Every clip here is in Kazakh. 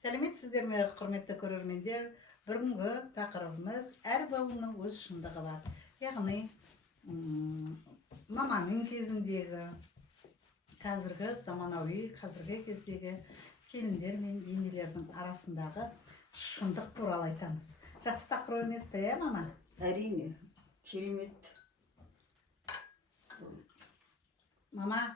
Сәлеметсіздер ме, құрметті көрермендер? Бүгінгі тақырыбымыз әр бауынның өз шындығы бар. Яғни маманың кезіндегі, қазіргі заманауи, қазіргі кездегі келіндер мен енелердің арасындағы шындық туралы айтамыз. Жақсы тақырып емес пе, мама? Әрине, керемет. Мама,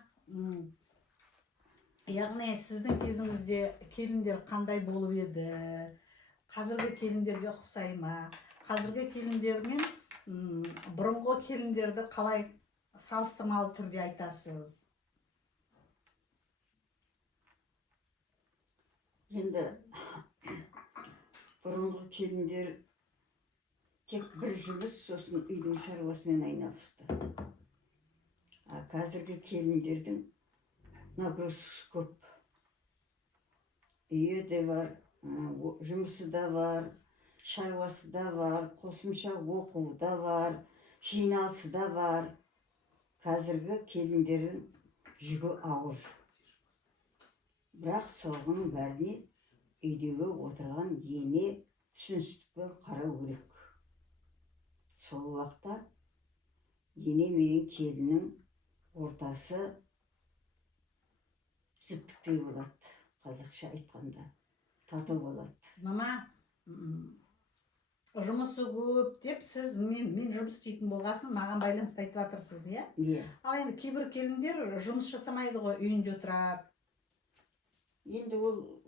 яғни сіздің кезіңізде келіндер қандай болып еді? Қазіргі келіндерге ұқсай ма? Қазіргі келіндер мен бұрынғы келіндерді қалай салыстырмалы түрде айтасыз? Енді бұрынғы келіндер тек бір жұмыс, сосын үйдің шаруасымен айналысты. Қазіргі келіндердің нагрузкасы көп. Үйі де бар, жұмысы да бар, шаруасы да бар, қосымша оқуы да бар, жиналысы да бар. Қазіргі келіндердің жүгі ауыр. Бірақ соғының бәріне үйдегі отырған ене түсіністікпен қарау керек. Сол уақытта ене менен келіннің ортасы жіптіктей болады, қазақша айтқанда, тату болады. Мама, жұмысы көп деп сіз мен жұмыс істейтін болғасын, маған байланысты айтып жатырсыз, иә? Иә. Ал енді кейбір келіндер жұмыс жасамайды ғой, үйінде отырады. Енді ол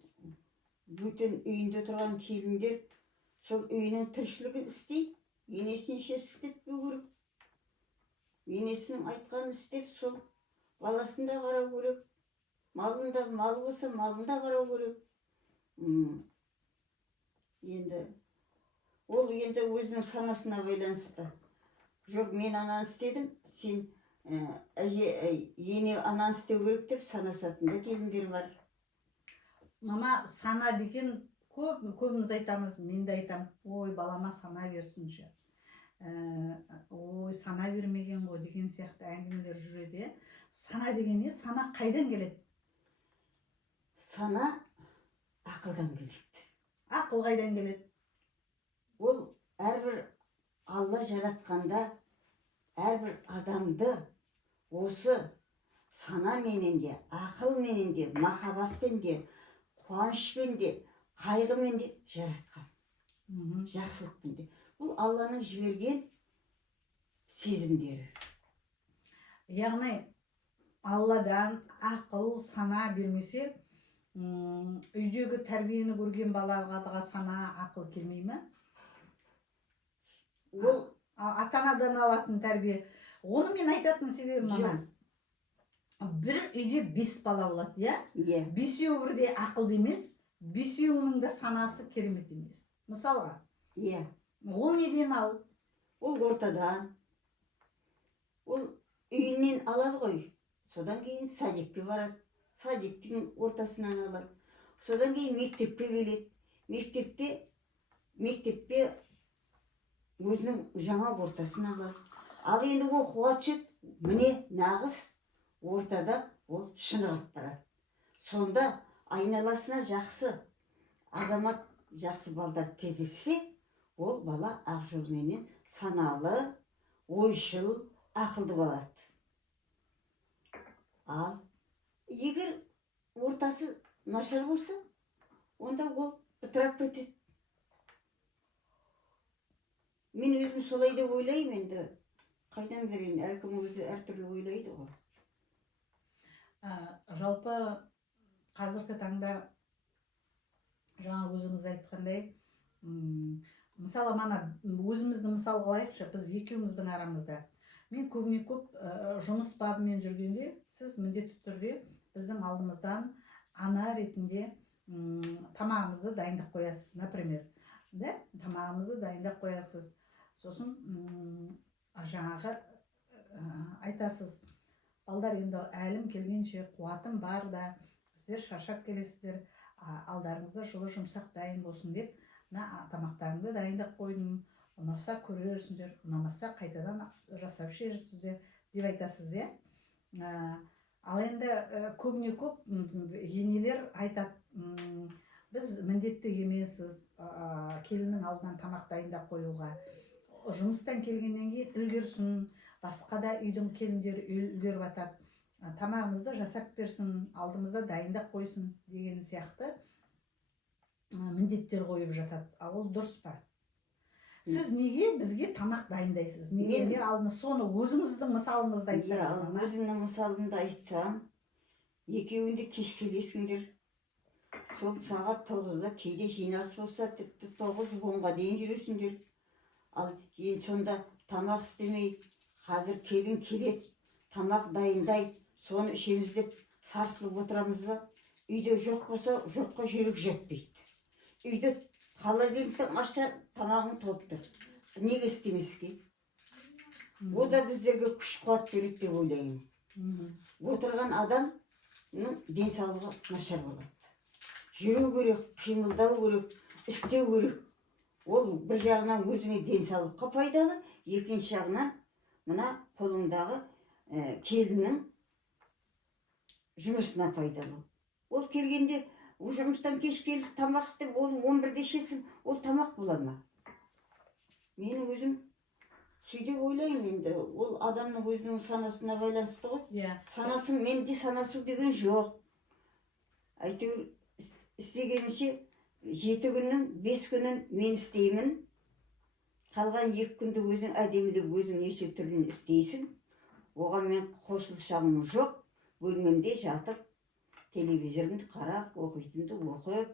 бөтен үйінде тұрған келіндер сол үйінің тіршілігін істейді, енесінше істетпеу керек. Енесінің айтқанын істеп, сол баласын да қарау керек. Малында мал болса, малын да қарау керек. Енді ол енді өзінің санасына байланысты. Жоқ, мен ананы істедім, сен ене ананы істеу керек деп санасатында келіндер бар. Мама, сана деген көбіміз айтамыз, мен де айтам, ой, балама сана берсінші. Ой, сана бермеген ғой деген сияқты әңгімелер жүреді. Сана деген не? Сана қайдан келеді? Сана ақылдан келеді. Ақыл қайдан келеді? Ол әрбір Алла жаратқанда әрбір адамды осы сана менен де, ақыл менен де, махаббатпен де, қуанышпен де, қайғымен де жаратқан. Жақсылықпен де. Бұл Алланың жіберген сезімдері. Яғни Алладан ақыл, сана бермесе, үйдегі тәрбиені көрген балаға сана, ақыл келмей ме? Ол ата-анадан алатын тәрбие. Оны мен айтатын себебім, мама. Бір үйде 5 бала болады, иә? Иә. 5-еуі бірдей ақылды емес, 5-еуінің де санасы керемет емес. Мысалға. Иә. Ол неден ал? Ол ортадан. Ол үйінен алады ғой. Содан кейін садикке барады. Садиктің ортасынан алады. Содан кейін мектепке келеді. Мектепте өзінің жаңа ортасын алады. Ал енді оқуға түседі, міне нағыз ортада ол шынығып барады. Сонда айналасына жақсы азамат, жақсы балдар кездессе, ол бала ақ жолменен саналы, ойшыл, ақылды болады. Ал егер ортасы нашар болса, онда ол бытырап кетеді. Мен өзім солай деп ойлаймын, енді қайдан берейін, әркім өзі әртүрлі ойлайды ғой. Жалпы қазіргі таңда жаңа өзіңіз айтқандай, мысалы, мама, өзімізді мысал қылайықшы, біз екеуміздің арамызда. Мен көбіне көп жұмыс бабымен жүргенде, сіз міндетті түрде біздің алдымыздан ана ретінде тамағымызды дайындап қоясыз, например. Тамағымызды дайындап қоясыз. Сосын жаңағы айтасыз, балдар, енді әлім келгенше қуатым бар да, сіздер шаршап келесіздер, алдарыңызда жылы жұмсақ дайын болсын деп, тамақтарыңды дайындап қойдым, ұнаса көрерсіңдер, ұнамаса қайтадан жасап ішерсіздер деп айтасыз, иә? Ал енді көбіне көп енелер айтады, біз міндетті емессіз келіннің алдынан тамақ дайындап қоюға. Жұмыстан келгеннен кейін үлгерсін, басқа да үйдің келіндері үлгеріп жатады. Тамағымызды жасап берсін, алдымызда дайындап қойсын деген сияқты міндеттер қойып жатады. Ол дұрыс па? Сіз неге бізге тамақ дайындайсыз? Неге алдына соны өзіңіздің мысалыңызды айтсаңыз? Өзімнің мысалымды айтсам, екеуінде кеш келесіңдер. Сол сағат 9-да кейде жинас болса, тіпті 9-10-ға дейін жүресіңдер. Ал ең сонда тамақ істемей, қазір келін келеді, тамақ дайындайды, соны ішеміз деп сарсылып отырамыз ба? Үйде жоқ болса, жоққа жүрек жетпейді. Үйде холодильниктің ашса тамағың толып тұр. Неге істемеске? О да біздерге күш қуат береді деп ойлаймын. Отырған адамның денсаулығы нашар болады. Жүру керек, қимылдау керек, істеу керек. Ол бір жағынан өзіңе денсаулыққа пайдалы, екінші жағынан мына қолыңдағы келіннің жұмысына пайдалы. Ол келгенде жұмыстан кеш келіп тамақ істеп, ол 11-де шесін, ол тамақ бола ма? Мен өзім сөйде ойлаймын енді, ол адамның өзінің санасына байланысты ғой. Санасын, менде санасу деген жоқ. Әйтеуір істегенше 7 күннің 5 күнін мен істеймін. Қалған 2 күнді өзің әдемілеп өзің неше түрлін істейсің. Оған мен қосылшағым жоқ. Бөлмемде жатып, телевизорымды қарап, оқитынды оқып,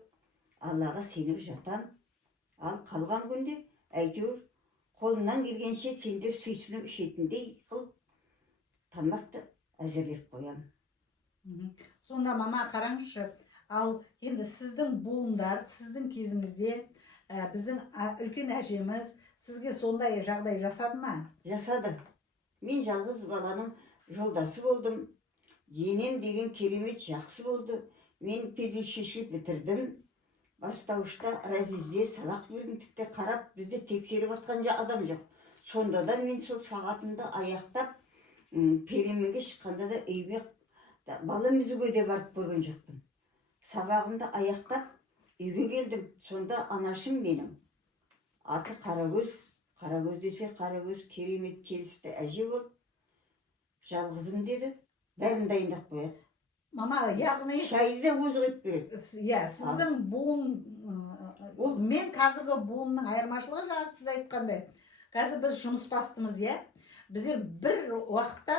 Аллаға сеніп жатам. Ал қалған күнде әйтеуір қолымнан келгенше сендер сүйсініп ішетіндей қыл тамақты әзірлеп қоям. Сонда мама қараңызшы, ал енді сіздің буындар, сіздің кезіңізде біздің үлкен әжеміз сізге сондай жағдай жасады ма? Жасады. Мен жалғыз баланың жолдасы болдым. Енем деген керемет жақсы болды. Мен педучилище бітірдім. Бастауышта Разизде сабақ бердім, тіпті қарап, бізде тексеріп жатқан адам жоқ. Сонда да мен сол сағатымды аяқтап, переменге шыққанда да үйге бала мүзіге де барып көрген жоқпын. Сабағымды аяқтап үйге келдім. Сонда анашым менің аты Қарагөз. Қарагөз десе Қарагөз керемет келісті әже болды. Жалғызым деді. Бәрін дайындап қояды. Мама, яғни шайды да өзі құйып береді. Сіздің буын, мен қазіргі буынның айырмашылығы жаңа сіз айтқандай. Қазір біз жұмыс бастымыз, біздер бір уақытта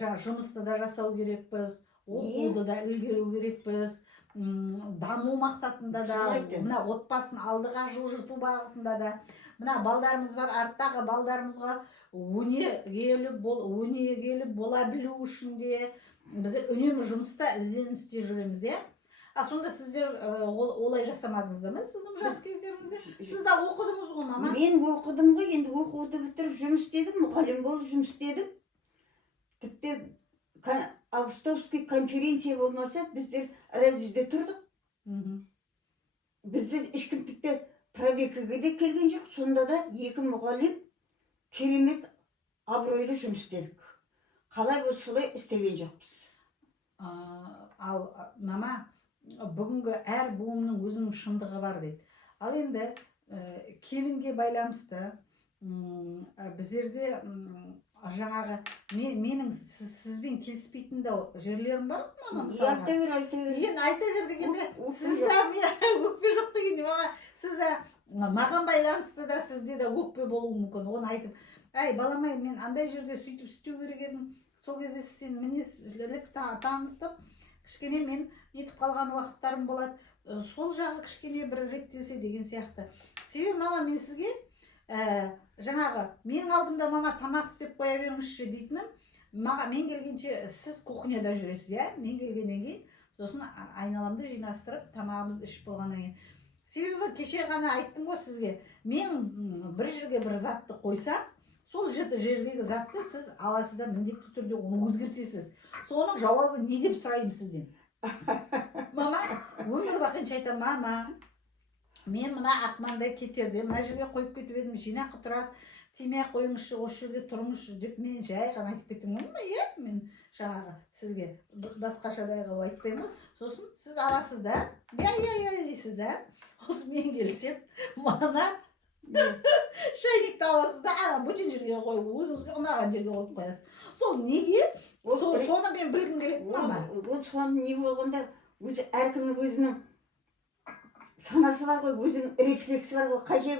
жаңа жұмысты да жасау керекпіз, оқуды да үлгеру керекпіз, даму мақсатында да, мына отбасын алдыға жылжыту бағытында да, мына балдарымыз бар, арттағы балдарымызға өнегелі бола білу үшін де біз үнемі жұмыста ізденісте жүреміз, сонда сіздер олай жасамадыңыздар ма сіздің жас кездеріңізде? Сіз де оқыдыңыз ғой, мама? Мен оқыдым ғой, енді оқуды бітіріп жұмыс істедім, мұғалім болып жұмыс істедім. Тіпті Августовский конференция болмаса, біздер Разизде тұрдық. Бізде ешкім тіпті проверкаға де келген жоқ. Сонда да 2 мұғалім керемет абыройлы жұмыс істедік. Қалай ол солай істеген жоқпыз. Ал мама, бүгінгі әр буынның өзінің шындығы бар дейді. Ал енді келінге байланысты біздерде жаңағы менің сізбен келіспейтін жерлерім бар ма, мама? Айта бер. Енді айта бер дегенде, сізде өкпе жоқ дегенде, мама, сізде маған байланысты да сізде де өкпе болуы мүмкін. Оны айтып, әй баламай, мен андай жерде сөйтіп істеу керек едім, сол кезде сен мінезділік танытып, кішкене мен нетіп қалған уақыттарым болады, сол жағы кішкене бір реттелсе деген сияқты. Себебі мама, мен сізге жаңағы менің алдымда мама тамақ істеп қоя беріңізші дейтінім, мен келгенше сіз кухняда жүресіз, мен келгеннен кейін сосын айналамды жинастырып тамағымызды ішіп болғаннан кейін. Себебі кеше ғана айттым ғой сізге, мен бір жерге бір затты қойсам, сол жердегі затты сіз аласыз да міндетті түрде оны өзгертесіз. Соның жауабы не деп сұраймын сізден? Мама, өмір бақинша айтам, мама, мен мына Ақмандай кетерде, мына жерге қойып кетіп едім, жинақы тұрады, тимей қойыңызшы, осы жерде тұрыңызшы деп мен жай ғана айтып кеттім ғой ма? Мен жаңағы сізге басқашадай қылып айтпаймын ғой. Сосын сіз аласыз да, дейсіз. келесіз да, осы мен келсем мана шайникті аласыз да ана бөтен жерге қойып өзіңізге ұнаған жерге қойып қоясыз. Сол неге? Соны мен білгім келеді мама. Ол соның не болғанда өзі әркімнің өзінің санасы бар ғой, өзінің рефлексі бар ғой. Қай жер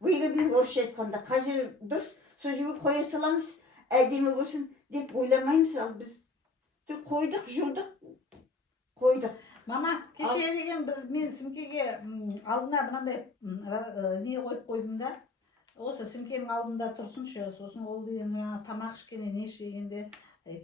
выгодный, орысша айтқанда, қай жер дұрыс, сол жерге қоя саламыз, әдемі болсын деп ойламаймыз. Ал біз қойдық, жудық, қойдық. Мама, кеше деген мен сімкеге алдына мынандай не қойып қойдым да. Осы сімкенің алдында тұрсыншы, сосын ол деген тамақ ішкенде не ішкенде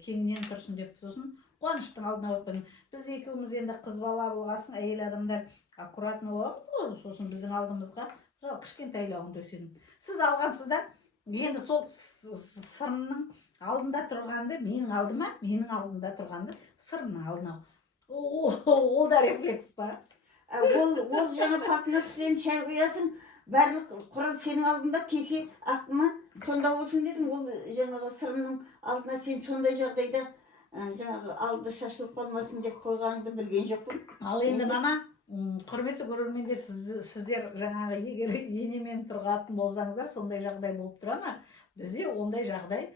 кеңінен тұрсын деп, сосын қуаныштың алдына қойып қойдым. Біз екеуміз енді қыз бала болғасын, әйел адамдар аккуратно боламыз ғой, сосын біздің алдымызға кішкентайлауын төседім. Сіз алғансыз да, енді сол сырымның алдында тұрғанды менің алдыма, менің алдында тұрғанды сырымның алдына. Ол да рефлекс па? Ол жаңа папына сен шай құясың, барлық құрал сенің алдында кесе ақыма сонда болсын дедім. Ол жаңағы сырымның алдына сен сондай жағдайда жаңағы алды шашылып қалмасын деп қойғаныңды білген жоқпын. Ал енді мама, құрметті көрермендер, сіздер жаңағы егер енемен тұрғатын болсаңыздар, сондай жағдай болып тұра ма? Бізде ондай жағдай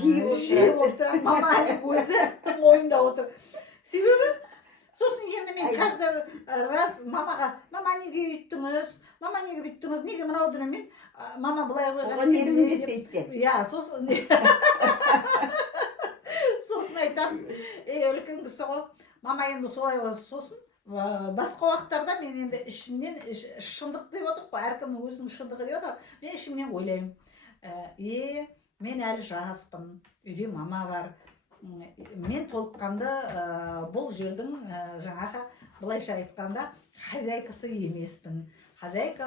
жиі болып тұрады. Мама әлі өзі ойында отыр. Себебі сосын енді мен каждый раз мамаға, мама неге үйттіңіз, мама неге бүйттіңіз, неге мынау дүниемен, мама былай қойған. Оған ерім жетпейді. Иә, сосын айтам, үлкен кісі ғой, мама енді солай ғой. Сосын басқа уақыттарда мен енді ішімнен шындық деп отырып қой, әркім өзінің шындығы деп отыр, мен ішімнен ойлаймын. Мен әлі жаспын, үйде мама бар. Мен толыққанды бұл жердің жаңағы былайша айтқанда хозяйкасы емеспін. Хозяйка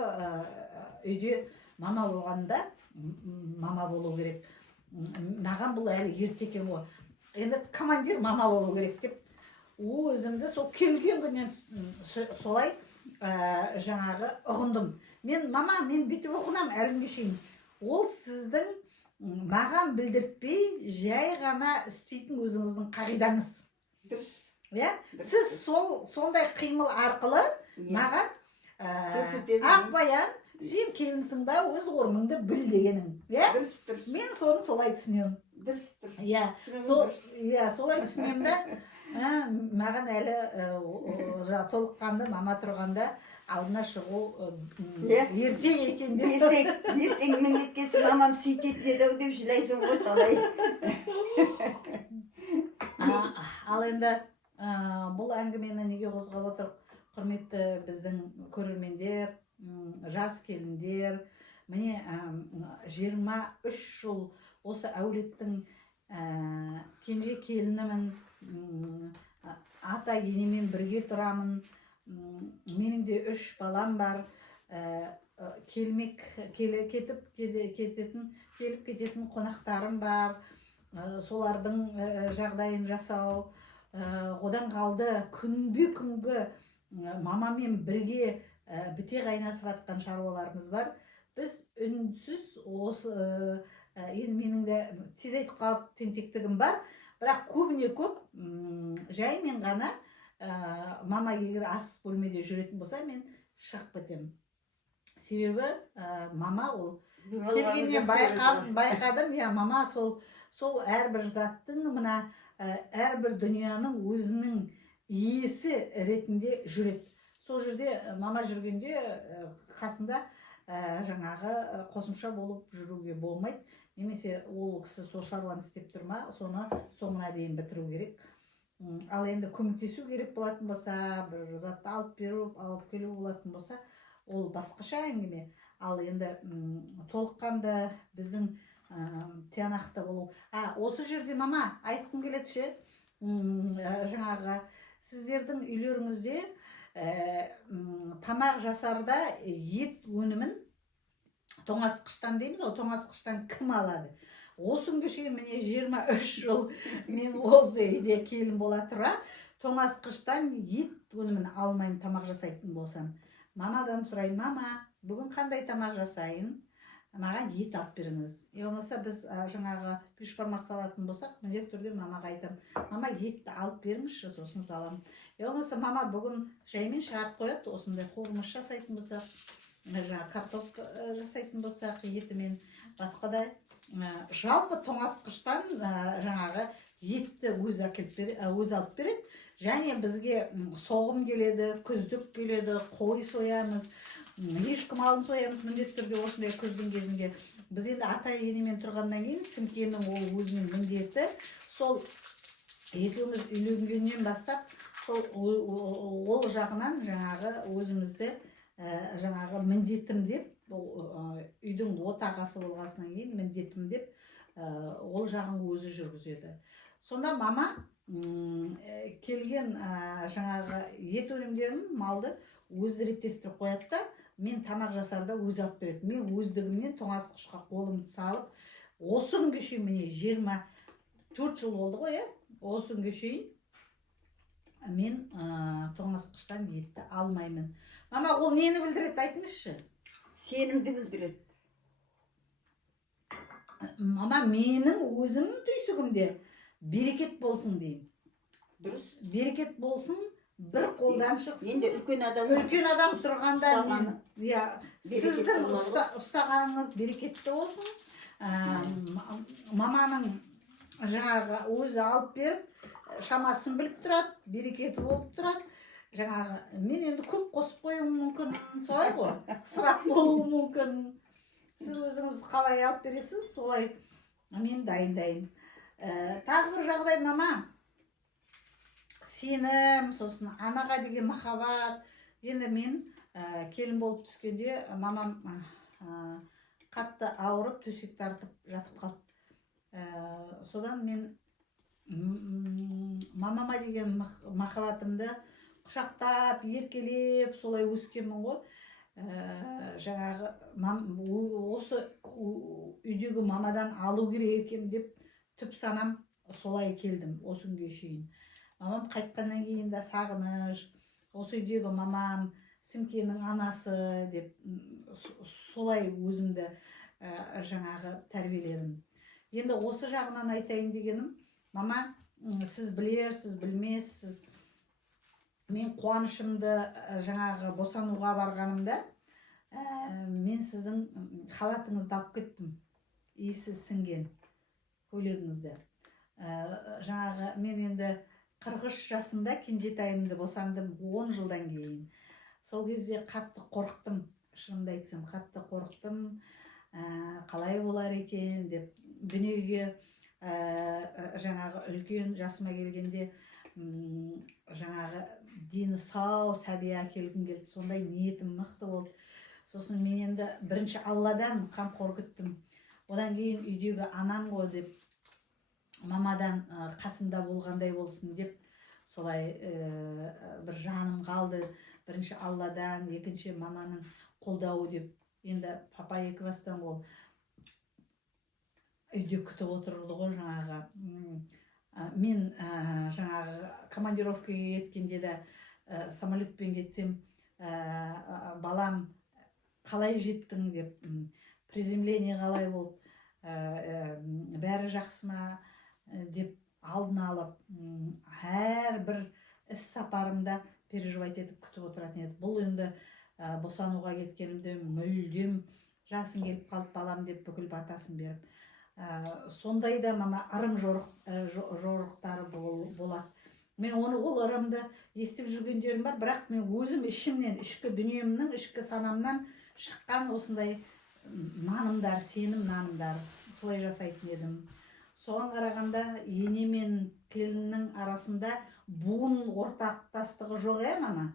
үйде мама болғанда мама болу керек. Маған бұл әлі ерте екен ғой. Енді командир мама болу керек деп өзімді сол келген күннен солай жаңағы ұғындым. Мама, мен бүйтіп оқынам әлімге шейін. Ол сіздің маған білдіртпей жай ғана істейтін өзіңіздің қағидаңыз. Дұрыс. Сіз сондай қимыл арқылы маған ақбаян, сен келінсің ба, өз орныңды біл дегенің. Дұрыс, дұрыс. Мен соны солай түсінемін. Дұрыс, дұрыс. Солай түсінемін да, маған әлі толыққанды мама тұрғанда алдына шығу ертең екен деп. Ертең мен еткесі мамам сөйтетін еді-ау деп жылайсың ғой талай. Ал енді бұл әңгімені неге қозғап отыр, құрметті біздің көрермендер, жас келіндер, міне 23 жыл осы әулеттің кенже келінімін, ата енемен бірге тұрамын. Менің де 3 балам бар, келіп кететін қонақтарым бар, солардың жағдайын жасау. Одан қалды күнбе күнгі мамамен бірге біте қайнасып жатқан шаруаларымыз бар. Біз үнсіз осы, енді менің де тез айтып қалып тентектігім бар, бірақ көбіне көп жаймен ғана мама егер ас бөлмеде жүретін болса, мен шығып кетемін. Себебі мама ол келгеннен байқадым, мама сол әрбір заттың, мына әрбір дүнияның өзінің иесі ретінде жүреді. Сол жерде мама жүргенде қасында жаңағы қосымша болып жүруге болмайды. Немесе ол кісі сол шаруаны істеп тұр ма, соны соңына дейін бітіру керек. Ал енді көмектесу керек болатын болса, бір затты алып келу болатын болса, ол басқаша әңгіме. Ал енді толыққанды біздің тиянақты болу. Осы жерде мама айтқым келеді, жаңағы сіздердің үйлеріңізде тамақ жасарда ет өнімін тоңазытқыштан дейміз, тоңазытқыштан кім алады? Осы күнге шейін міне 23 жыл мен осы үйде келін бола тұра, тоңазытқыштан ет өнімін алмаймын тамақ жасайтын болсам. Мамадан сұраймын, мама, бүгін қандай тамақ жасайын? Маған ет алып беріңіз. Болмаса біз жаңағы пеш бармақ салатын болсақ, міндетті түрде мамаға айтамын, мама етті алып беріңізші, сосын саламын. болмаса мама бүгін жаймен шығарып қояды, осындай қуғымыш жасайтын болсақ, жаңағы картоп жасайтын болсақ, етімен басқа да жалпы тоңазытқыштан жаңағы етті өзі алып береді. Және бізге соғым келеді, күздік келеді, қой соямыз, ешкі малын соямыз міндетті түрде осындай күздің кезінде. Біз енді ата енемен тұрғаннан кейін Сімкеннің ол өзінің міндеті, сол екеуміз үйленгеннен бастап сол ол жағынан жаңағы өзімізді жаңағы міндетім деп, үйдің отағасы болғасынан кейін міндетім деп ол жағын өзі жүргізеді. Сонда мама келген жаңағы ет өнімдерін, малды өзі реттестіріп қояды да, мен тамақ жасарда өзі алып береді. Мен өздігімнен тоңазытқышқа қолымды салып, осы күнге шейін міне 24 жыл болды ғой, осы күнге шейін мен тоңазытқыштан етті алмаймын. Мама, ол нені білдіреді, айтыңызшы? Сенімді білдіреді. Мама, менің өзім түйсігімде берекет болсын деймін. Дұрыс. Берекет болсын, бір қолдан шықсын. Енді үлкен адам тұрғанда сіздің ұстағаны ұстағаныңыз берекетті болсын. Маманың жаңағы өзі алып беріп, шамасын біліп тұрады, берекеті болып тұрады. Жаңағы мен енді көп қосып қоюым мүмкін, солай ғой, ысырап болуы мүмкін. Сіз өзіңіз қалай алып бересіз, солай мен дайындаймын. Тағы бір жағдай, мама, сенім, сосын анаға деген махаббат. Енді мен келін болып түскенде мамам қатты ауырып, төсек тартып жатып қалды. Содан мен мамама деген махаббатымды құшақтап, еркелеп, солай өскенмін ғой. Жаңағы осы үйдегі мамадан алу керек екем деп түп санам солай келдім осы күнге шейін. Мамам қайтқаннан кейін де сағыныш, осы үйдегі мамам, Сімкеннің анасы деп солай өзімді жаңағы тәрбиеледім. Енді осы жағынан айтайын дегенім, мама, сіз білерсіз, білмессіз, мен қуанышымды жаңағы босануға барғанымда, мен сіздің халатыңызды алып кеттім, иісі сіңген көйлегіңізді. Жаңағы мен енді 40 жасымда кенжетайымды босандым 10 жылдан кейін. Сол кезде қатты қорықтым, шынымды айтсам, қатты қорықтым, қалай болар екен деп. Дүниеге жаңағы үлкен жасыма келгенде жаңағы дені сау сәби әкелгім келді, сондай ниетім мықты болды. Сосын мен енді бірінші Алладан қамқор күттім. Одан кейін үйдегі анам ғой деп, мамадан қасымда болғандай болсын деп, солай бір жаным қалды. Бірінші Алладан, екінші маманың қолдауы деп. Енді папа екі бастан ол үйде күтіп отырды ғой жаңағы. Мен жаңағы командировкаға кеткенде де самолетпен кетсем, балам қалай жеттің деп, приземление қалай болды, бәрі жақсы ма деп алдын алып, әр бір іс сапарымда переживать етіп күтіп отыратын еді. Бұл енді босануға кеткенімде мүлдем жасың келіп қалды балам деп бүкіл батасын беріп. Сондай да мама ырым жорықтары болады. Мен ол ырымды естіп жүргендерім бар, бірақ мен өзім ішімнен, ішкі дүниемнің, ішкі санамнан шыққан осындай нанымдар, сенім нанымдар, солай жасайтын едім. Соған қарағанда ене мен келіннің арасында буын ортақтастығы жоқ, мама?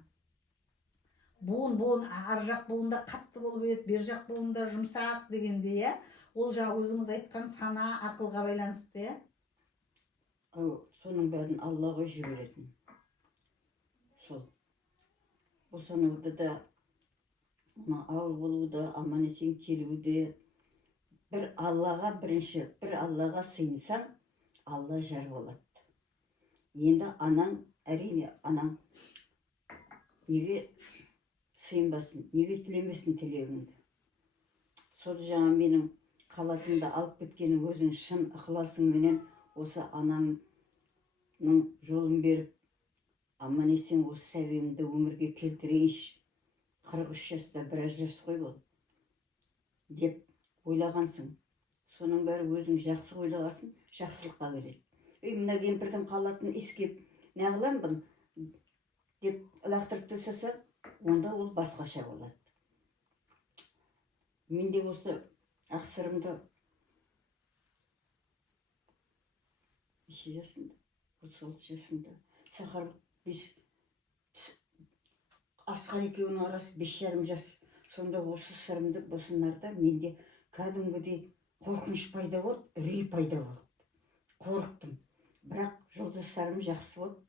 Буын, ар жақ буында қатты болып еді, бер жақ буында жұмсақ дегенде, ол жаңа өзіңіз айтқан сана, ақылға байланысты, Соның бәрін Аллаға жіберетін. Сол. Босануды да, ауыр болуды, аман есен келуді, бір Аллаға сыйынсаң, Алла жар болады. Енді әрине анаң неге сыйынбасын, неге тілемесін тілегіңді. Сол жаңа менің қалатымды алып кеткені өзің шын ықыласыңменен осы анамның жолын беріп, аман есен осы сәбиімді өмірге келтірейінші, 43 жаста, біраз жас қой бұл деп ойлағансың. Соның бәрі өзің жақсы ойлағасын, жақсылыққа келеді. Мына кемпірдің қалатын иіскеп неғылам бұл деп лақтырып тастаса, онда ол басқаша болады. Мен де осы ақсырымды неше жасымда, 36 жасымда, Сахар Асқар екеуінің арасы 5,5 жас. Сонда осы сырымды босынарда менде кәдімгідей қорқыныш пайда болды, үрей пайда болды. Қорықтым. Бірақ жолдастарым жақсы болды.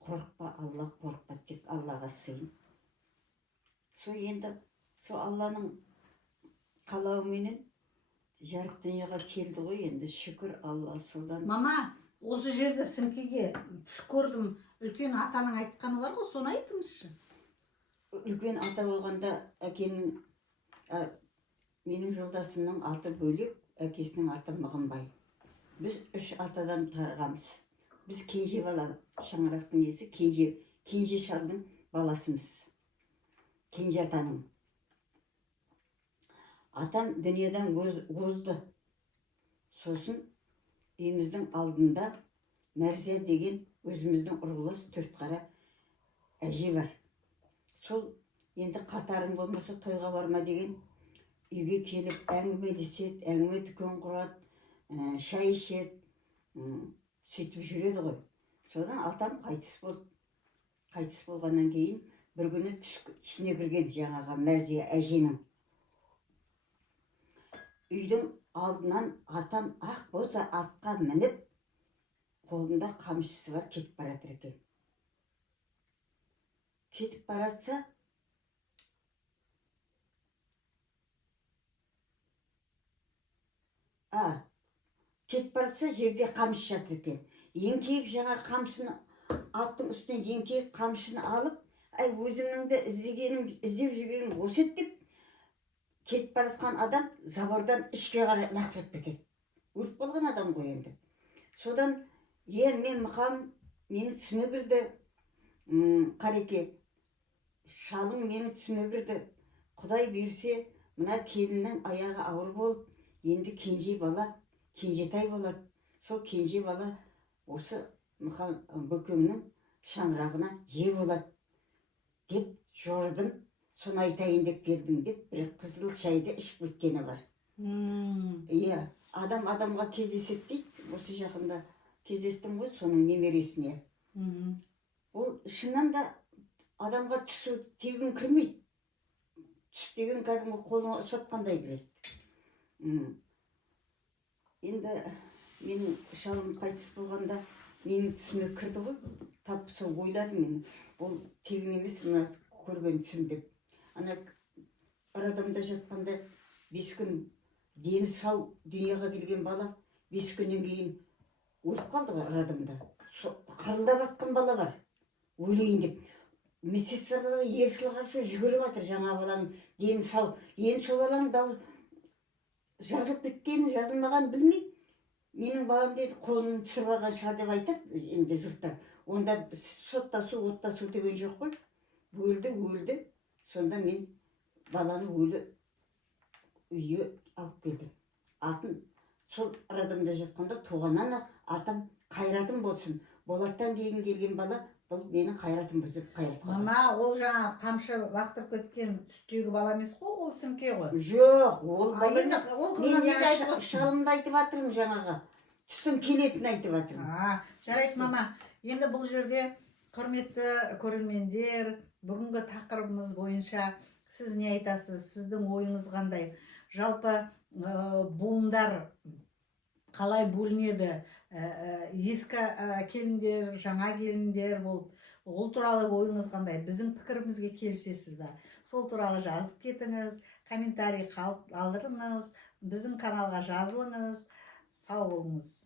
Қорықпа, Алла, қорықпа, тек Аллаға сыйын. Енді Алланың қалауыменен жарық дүниеға келді ғой, енді шүкір Алла содан. Мама, осы жерде сіңкеге түс көрдім. Үлкен атаның айтқаны бар ғой, соны айтыңызшы. Үлкен ата болғанда әкемнің, менің жолдасымның аты бөлек, әкесінің аты Мығымбай. Біз 3 атадан тарғамыз. Біз кенже бала, шаңырақтың есі кенже шалдың баласымыз. Кенже атаның. Атан дүниеден озды. Сосын үйіміздің алдында Мәрзия деген өзіміздің ұрғылас 4 қара әже бар. Сол енді қатарың болмаса тойға барма деген үйге келіп әңгімелеседі, әңгіме дүкен құрады, шай ішеді, сөйтіп жүреді ғой. Содан атам қайтыс болды. Қайтыс болғаннан кейін бір күні түсіне кірген жаңаға Мәрзия әженің. Үйдің алдынан атам ақ боза атқа мініп, қолында қамшысы бар, кетіп баратыр екен. Кетіп баратса, жерде қамшы жатыр екен. Еңкейіп жаңа қамшыны, аттың үстінен еңкейіп қамшыны алып, өзімніңді іздеп жүргенім осы еді деп, кетіп баратқан адам забордан ішке қарай лақтырып кетеді. Өліп қалған адам ғой енді. Содан мен мұқам, мені түсіме кірді, Қареке, шалың мені түсіме кірді. Құдай берсе, мына келіннің аяғы ауыр болып, енді кенже бала, кенжетай болады. Сол кенже бала осы мұқам бөкеңнің шаңырағына ие болады деп жорыдым. Соны айтайын деп келдім деп, бір қызыл шайды ішіп өткені бар. Адамға кездеседі дейді. Осы жақында кездестім ғой, соның немересіне. Ол шыннан да адамға түсу тегін кірмейді. Түс деген кәдімгі қолыңа ұсатқандай біледі. Енді менің шалым қайтыс болғанда менің түсіме кірді ғой. Тап сол ойладым мен. Бұл тегін емес, мына көрген түсім деп. Арадамда жатқанда 5 күн дені сау дүниеға келген бала 5 күннен кейін өліп қалды ғой арадамда. Қырылдап жатқан бала бар. Өлейін деп. Медсестралар ерсілі қарсы жүгіріп жатыр жаңа баланың дені сау. Енді сол баланың жазылып кеткенін, жазылмағанын білмей, менің балам дейді қолын түсіріп алған шығар деп айтады енді жұрттар. Онда соттасу, оттасу деген жоқ қой. Өлді. Сонда мен баланы өлі үйге алып келдім. Атын сол арадамда жатқанда туғаннан атам қайратым болсын. Болаттан кейін келген бала, бұл менің қайратым болсын. Мама, ол жаңа қамшы лақтырып кеткен түстегі бала емес қой, ол сімке ғой. Жоқ, ол бала емес. Мен шалымды айтып жатырмын жаңаға. Түстің келетін айтып жатырмын. Жарайды, мама. Енді бұл жерде құрметті көрермендер, бүгінгі тақырыбымыз бойынша сіз не айтасыз? Сіздің ойыңыз қандай? Жалпы буындар қалай бөлінеді? Ескі келіндер, жаңа келіндер болып, ол туралы ойыңыз қандай? Біздің пікірімізге келісесіз бе? Сол туралы жазып кетіңіз, комментарий қалдырыңыз, біздің каналға жазылыңыз. Сау болыңыз.